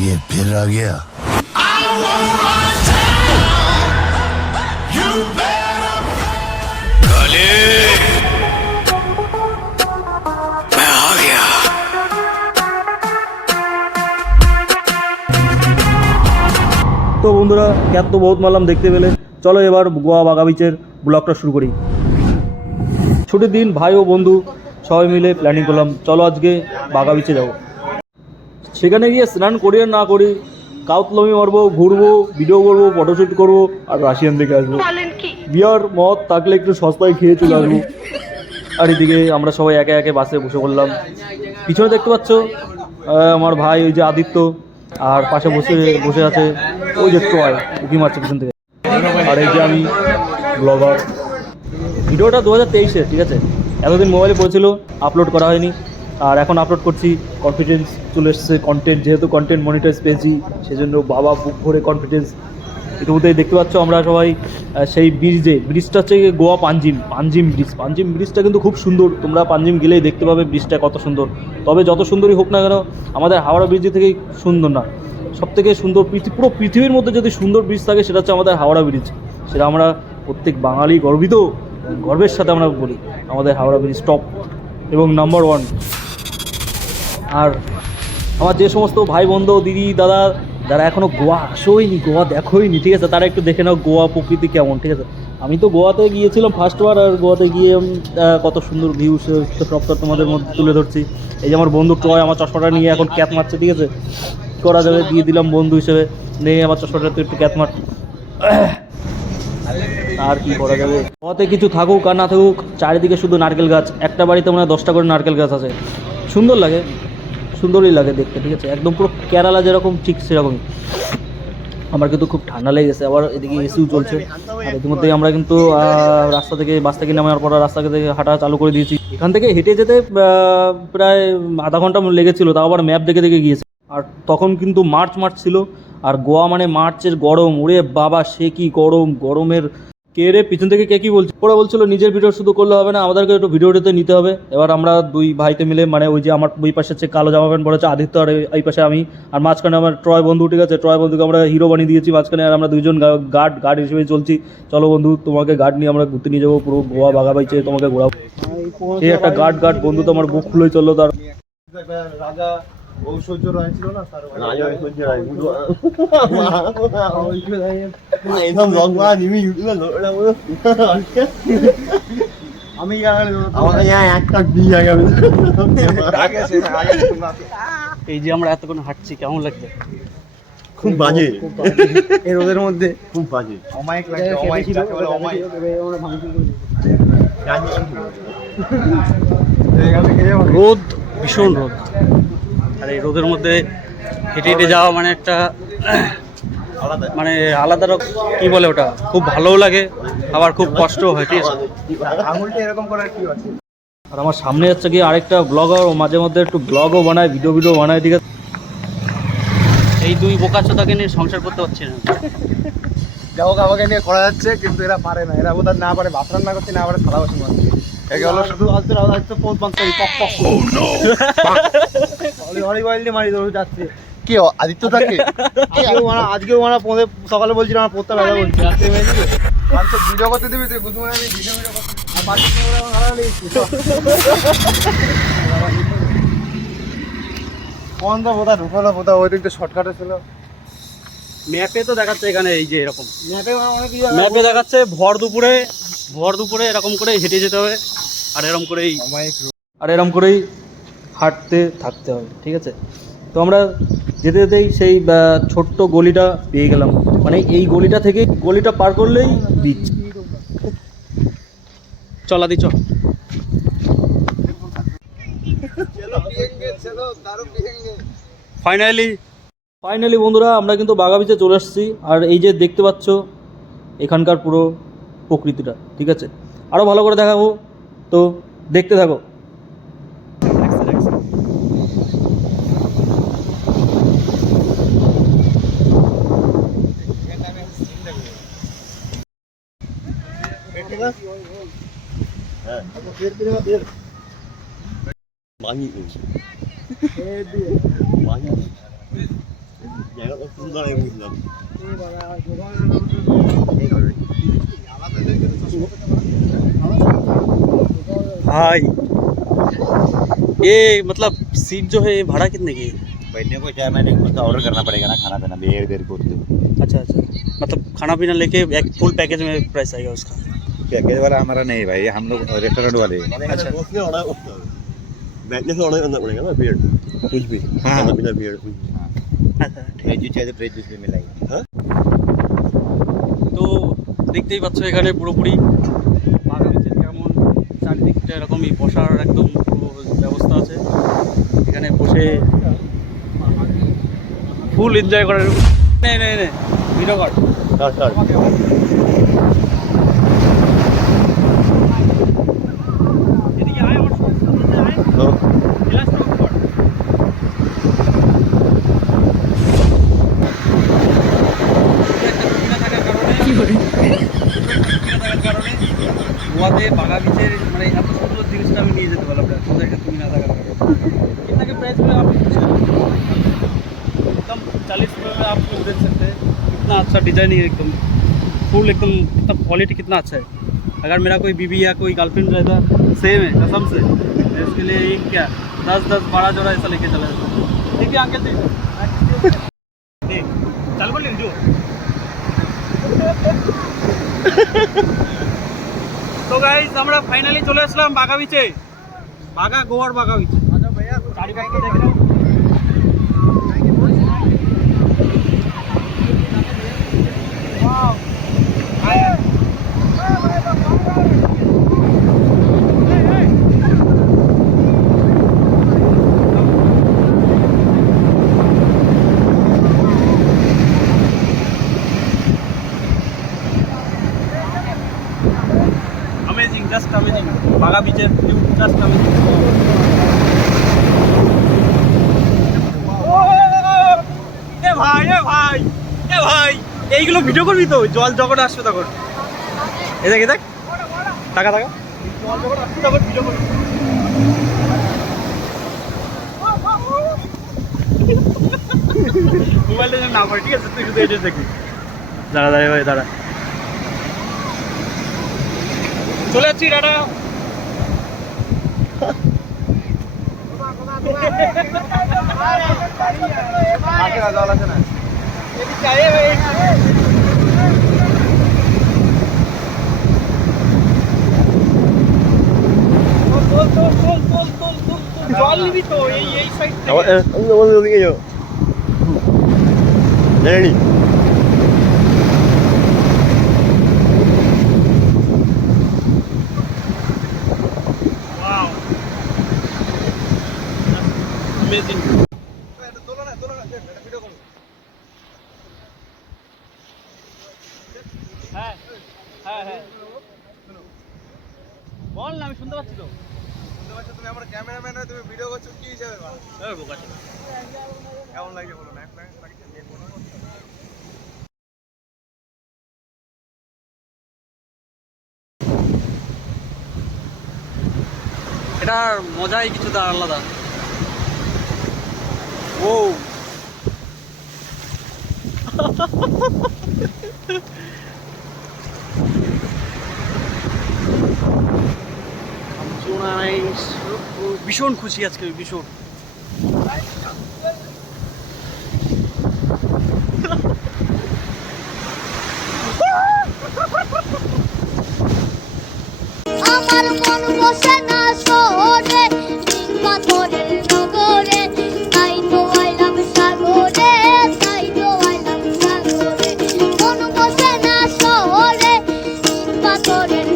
ये फिर आ गया। তো বন্ধুরা ক্যাব তো বহুত মারলাম দেখতে পেলে, চলো এবার গোয়া বাগা বিচের ব্লগটা শুরু করি। ছুটির দিন ভাই ও বন্ধু সবাই মিলে প্ল্যানিং করলাম, চলো আজকে বাগা বিচে যাবো। সেখানে গিয়ে স্নান করি আর না করি, কাউতলামি মারবো, ঘুরবো, ভিডিও করবো, ফটোশ্যুট করবো আর রাশিয়ান দেখে আসবো। বিয়ার মদ থাকলে একটু সস্তায় খেয়ে চলে আসবো। আর এদিকে আমরা সবাই একে একে বাসে বসে পড়লাম। পিছনে দেখতে পাচ্ছ আমার ভাই ওই যে আদিত্য, আর পাশে বসে আছে ওই যে ট্রয়, উঁকি মারছে পিছন থেকে। আর এই যে আমি ব্লগার। ভিডিওটা 2023-এর, ঠিক আছে। এতদিন মোবাইলে পড়েছিল, আপলোড করা হয়নি, আর এখন আপলোড করছি। কনফিডেন্স চলে এসছে, কন্টেন্ট যেহেতু কন্টেন্ট মনিটাইজ পেয়েছি সেজন্য বাবা বুক ভরে কনফিডেন্স। ইতিমধ্যেই দেখতে পাচ্ছ আমরা সবাই সেই ব্রিজটা হচ্ছে গোয়া পাঞ্জিম ব্রিজটা কিন্তু খুব সুন্দর। তোমরা পাঞ্জিম গেলেই দেখতে পাবে ব্রিজটা কত সুন্দর। তবে যত সুন্দরই হোক না কেন, আমাদের হাওড়া ব্রিজ থেকেই সুন্দর না। সবথেকে সুন্দর পুরো পৃথিবীর মধ্যে যদি সুন্দর ব্রিজ থাকে সেটা হচ্ছে আমাদের হাওড়া ব্রিজ। সেটা আমরা প্রত্যেক বাঙালি গর্বিত, গর্বের সাথে আমরা বলি আমাদের হাওড়া ব্রিজ টপ এবং নাম্বার 1। আর আমার যে সমস্ত ভাই বন্ধু দিদি দাদা যারা এখনও গোয়া আসোইনি, গোয়া দেখোইনি, ঠিক আছে, তারা একটু দেখে নাও গোয়া প্রকৃতি কেমন, ঠিক আছে। আমি তো গোয়াতে গিয়েছিলাম ফার্স্টবার, আর গোয়াতে গিয়ে কত সুন্দর ভিউ সবটা তোমাদের মধ্যে তুলে ধরছি। এই যে আমার বন্ধু টয় আমার চশমাটা নিয়ে এখন ক্যাপ মারছে, ঠিক আছে, করা যাবে, দিয়ে দিলাম বন্ধু হিসেবে, নিয়ে আমার চশমাটা তো একটু ক্যাপ মার। আর কি করা যাবে, গোয়াতে কিছু থাকুক আর না থাকুক, চারিদিকে শুধু নারকেল গাছ। একটা বাড়িতে মনে হয় 10টা করে নারকেল গাছ আছে। সুন্দর লাগে, সুন্দরই লাগে দেখতে, ঠিক আছে, একদম পুরো কেরালা যেরকম ঠিক সেরকমই। আমার কিন্তু খুব ঠান্ডা লেগে গেছে, আবার এদিকে এসিও চলছে। আর ইতিমধ্যেই আমরা কিন্তু রাস্তা থেকে বাস থেকে নামার পর রাস্তা থেকে হাঁটা চালু করে দিয়েছি। এখান থেকে হেঁটে যেতে প্রায় আধা ঘন্টা লেগেছিল, তাও আবার ম্যাপ দেখে দেখে গিয়েছে। আর তখন কিন্তু মার্চ ছিল, আর গোয়া মানে মার্চের গরম। ওরে বাবা, সে কি গরম, গরমের কে রে পিছন থেকে কে কি বলছে। ওরা বলছিল নিজের ভিডিও শুধু করলে হবে না, আমাদেরকে একটু ভিডিওটাতে নিতে হবে। এবার আমরা দুই ভাইতে মিলে, মানে ওই যে আমার ওই পাশে হচ্ছে কালো জামা প্যান্ট পরেছে আদিত্য, আর এই পাশে আমি, আর মাঝখানে আমার ট্রয় বন্ধু, ঠিক আছে, ট্রয় বন্ধুকে আমরা হিরো বানিয়ে দিয়েছি মাঝখানে। আর আমরা দুইজন গার্ড হিসেবে চলছি। চলো বন্ধু, তোমাকে গার্ড নিয়ে আমরা ঘুরতে নিয়ে যাবো, পুরো গোয়া বাগা বাইচে তোমাকে ঘোরাবো। সেই একটা গার্ড বন্ধু তো আমার বুক খুলে চললো। তার রাজা ঐশ্বর্য রায় ছিল না, তার আমি এই যে আমরা এতক্ষণ হাঁটছি, কেমন লাগছে? খুব বাজে, এই রোদের মধ্যে খুব বাজে, অমায়িক লাগছে। রোদ, ভীষণ রোদ। আর এই রোদের মধ্যে হেঁটে হেঁটে যাওয়া মানে একটা মানে আলাদা রকম, কি বলে ওটা, খুব ভালোও লাগে আবার খুব কষ্টও হয়, ঠিক আছে। আঙুলটা এরকম করার কি আছে। আর আমার সামনে হচ্ছে গিয়ে আরেকটা ব্লগার, ও মাঝে মধ্যে একটু ব্লগও বানায়, ভিডিও বানায়, ঠিক আছে। এই দুই বোকাচোদাকে নিয়ে সংসার করতে পারছি না। যা হোক আমাকে নিয়ে করা যাচ্ছে, কিন্তু এরা পারে না। এরা বোধহয় না পারে ভাত রান্না করতে, না পারে থালা বাসন মাজতে। একে হলো শুধু পোস্ট বাঁচতে মারি ধরে যাচ্ছে। কি আদিত্য থাকে আজকেও মানে সকালে বলছিল আমার পড়তে ভালো বলছে, রাত্রে মেয়ে ভিডিও করতে দিবি তুই বুঝবো না। আমি ভিডিও কোন তো বোধহয় ঢুকলো, বোধহয় ওই দিকটা শর্টকাটে ছিল। ম্যাপে তো দেখাচ্ছে এখানে, এই যে এরকম ম্যাপে দেখাচ্ছে ভর দুপুরে এরকম করে হেঁটে যেতে হবে, আর এরকম করেই হাঁটতে থাকতে হবে, ঠিক আছে। তো আমরা যেতে যেতেই সেই ছোট্ট গলিটা পেয়ে গেলাম, মানে এই গলিটা থেকে গলিটা পার করলেই বিচ। চল আদি চল। ফাইনালি বন্ধুরা আমরা কিন্তু বাগা বিচে চলে আসছি। আর এই যে দেখতে পাচ্ছ এখানকার পুরো প্রকৃতিটা, ঠিক আছে, আরও ভালো করে দেখাবো, তো দেখতে থাকো। भाई ये मतलब सीट जो है ये भाड़ा कितने की है? बैठने को क्या मैंने मतलब ऑर्डर करना पड़ेगा ना खाना पीना देर देर को अच्छा अच्छा, मतलब खाना पीना लेके एक फुल पैकेज में प्राइस आएगा उसका? पैकेज वाला हमारा नहीं भाई, हम लोग रेस्टोरेंट वाले हैं। अच्छा बैठने से ऑर्डर करना पड़ेगा ना भीड़ कुछ भी हाँ। खाना पीना भीड़ अच्छा ठीक। फ्रेश जूस चाहिए तो फ्रेश जूस भी मिलाएंगे। তো দেখতেই পাচ্ছ এখানে পুরোপুরি বাঘা বিচের কেমন চারিদিকটা এরকমই বসার একদম পুরো ব্যবস্থা আছে, এখানে বসে ফুল এনজয় করার। নে নে নে ভিডিও কর। স্যার স্যার এদিকে আয়, আমার সামনে আয়, গ্লাস টক কর। গোয়াতে বাঘা বিচের মানে এত সুন্দর জিনিসটা আমি নিয়ে যেতে পারলাম না, শুধু একটা তুমি না থাকার কারণে। कितना के प्राइस में आप एकदम 40 रुपये में आप फूल देख सकते हैं। इतना अच्छा डिजाइन है एकदम, फूल एकदम कितना क्वालिटी कितना अच्छा है। अगर मेरा कोई बीवी या कोई गर्लफ्रेंड रहता सेम है कसम से, मैं उसके लिए एक क्या 10-10 12 जोड़ा ऐसा लेके चला जाता। ठीक है अंकल जी, देख चल बोल जो তো গাইস আমরা ফাইনালি চলে আসলাম বাঘা বিচে, বাঘা গোয়ার বাঘা বিচে। চারিপাশটা দেখে নাও। अमेजिंग, जस्ट अमेजिंग, बाघा बीचের ভিউ জাস্ট अमेजिंग। এ ভাই এ ভাই এ ভাই এইগুলো ভিডিও করবি তো? জল যখন আসবে তখন এ দেখ টাকা টাকা জল যখন আসবে তখন ভিডিও করবি। মোবাইলটা যেন না পড়ে, ঠিক আছে? তুই শুধু এটা দেখবি। দাঁড়া দাঁড়া ভাই দাঁড়া, চলে যাচ্ছি, টাটা। জল নিবি তো এই সাইড ওদিকে যাও জানি Wow. Amazing. হ্যাঁ হ্যাঁ হ্যাঁ বল না, আমি শুনতে পাচ্ছি তো। তুমি আমার ক্যামেরাম্যান হয়ে তুমি ভিডিও করছো কি হিসাবে? কেমন লাগছে বলো না? এটার মজাই কিছুটা আলাদা। ও ভীষণ খুশি আজকে, ভীষণ। আমার মন বসে না শহরে, দিন পাথরের নগরে, তাই তো আইলাম সাগরে, তাই তো আইলাম সাগরে। মন বসে না শহরে, দিন পাথরের